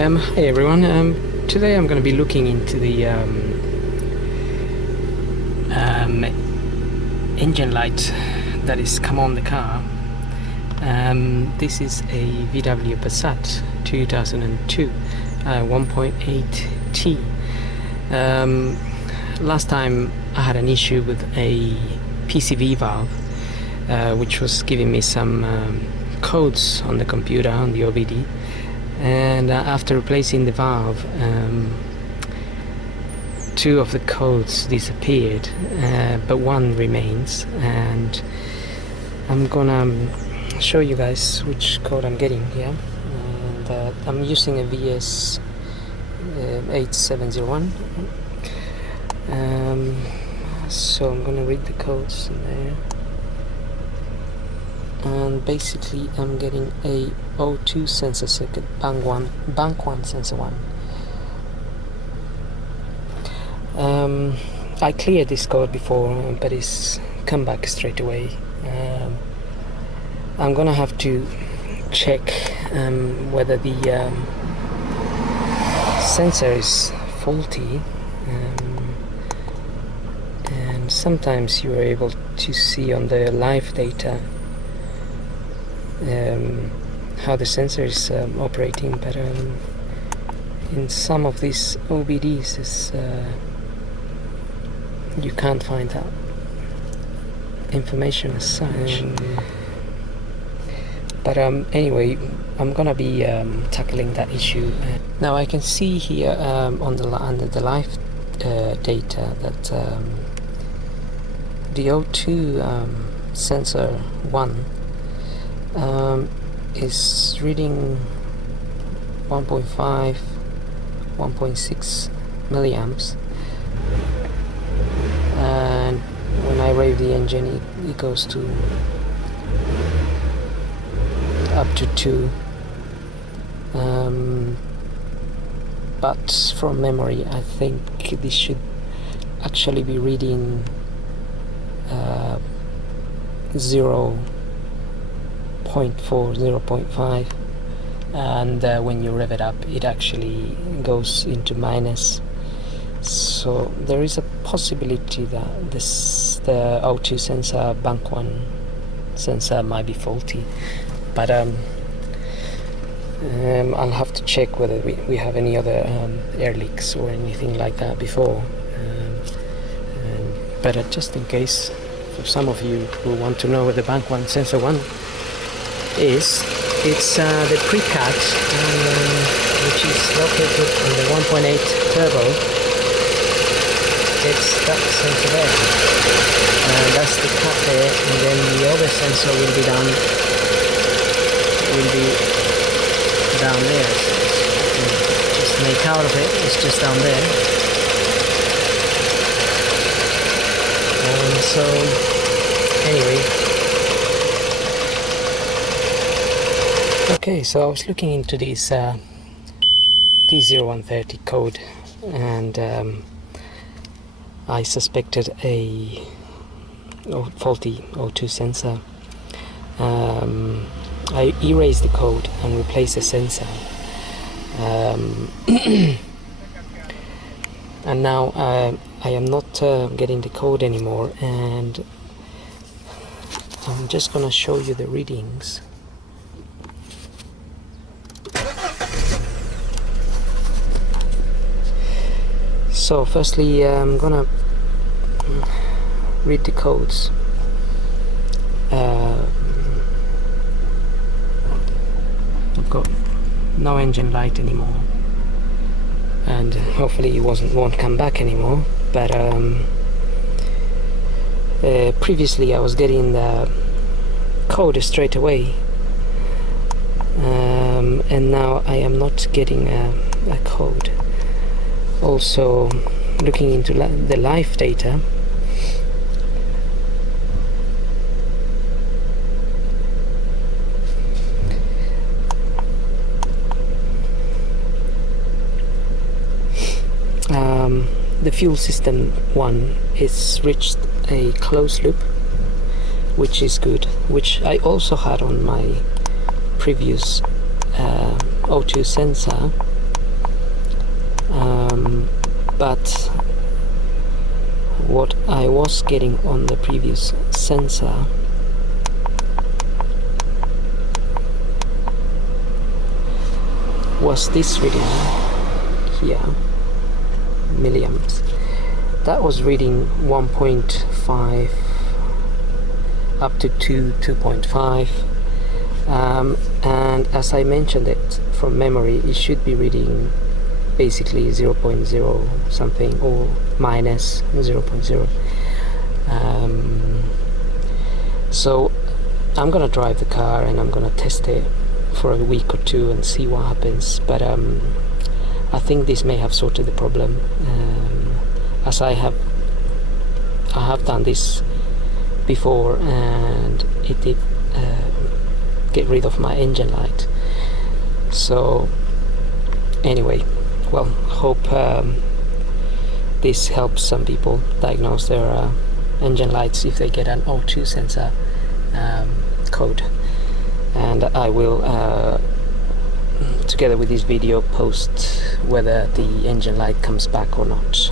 Hi everyone. Today I'm going to be looking into the engine light that is come on the car. This is a VW Passat 2002 1.8T. Last time I had an issue with a PCV valve, which was giving me some codes on the computer, on the OBD. And after replacing the valve, two of the codes disappeared, but one remains, and I'm gonna show you guys which code I'm getting here. And I'm using a VS 8701, so I'm gonna read the codes in there. And basically I'm getting a O2 sensor circuit, bank 1 sensor 1. I cleared this code before, but it's come back straight away. I'm gonna have to check whether the sensor is faulty, and sometimes you are able to see on the live data how the sensor is operating, but in some of these OBDs you can't find that information as such. But anyway, I'm gonna be tackling that issue. Now I can see here under the live data that the O2 sensor 1 is reading 1.5, 1.6 milliamps, and when I rev the engine it goes to up to 2, but from memory I think this should actually be reading 0.4, 0.5, and when you rev it up it actually goes into minus. So there is a possibility that the O2 sensor, bank 1 sensor, might be faulty, but I'll have to check whether we have any other air leaks or anything like that before, but just in case, for some of you who want to know where the bank 1 sensor 1 is, it's the pre-cut, which is located on the 1.8 turbo. It's that sensor there, and that's the cut there, and then the other sensor will be down there. So just make out of it, it's just down there. So anyway, okay, so I was looking into this p0130 code, and I suspected a faulty O2 sensor. I erased the code and replaced the sensor, and now I am not getting the code anymore, and I'm just gonna show you the readings. So firstly, I'm gonna read the codes. I've got no engine light anymore, and hopefully it won't come back anymore, but previously I was getting the code straight away, and now I am not getting a code. Also, looking into the live data, the fuel system 1 is reached a closed loop, which is good, which I also had on my previous O2 sensor, But what I was getting on the previous sensor was this reading here, milliamps. That was reading 1.5 up to 2.5, and as I mentioned it from memory, it should be reading basically 0.0 something or minus 0.0. So I'm gonna drive the car and I'm gonna test it for a week or two and see what happens, but I think this may have sorted the problem, as I have done this before and it did get rid of my engine light. So anyway, well, hope this helps some people diagnose their engine lights if they get an O2 sensor code. And I will, together with this video, post whether the engine light comes back or not.